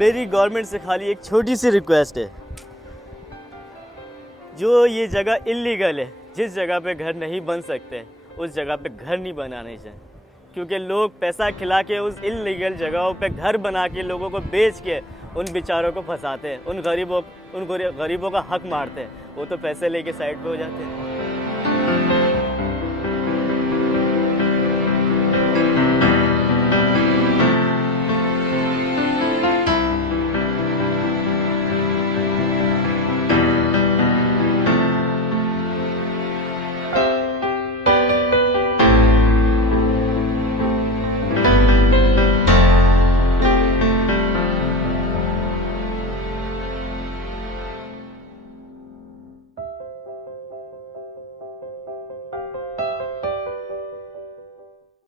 मेरी गवर्नमेंट से खाली एक छोटी सी रिक्वेस्ट है, जो ये जगह इलीगल है, जिस जगह पे घर नहीं बन सकते उस जगह पे घर नहीं बनाने चाहिए, क्योंकि लोग पैसा खिला के उस इलीगल जगहों पे घर बना के लोगों को बेच के उन बेचारों को फंसाते हैं, उन गरीबों का हक मारते हैं। वो तो पैसे लेके साइड पे हो जाते हैं।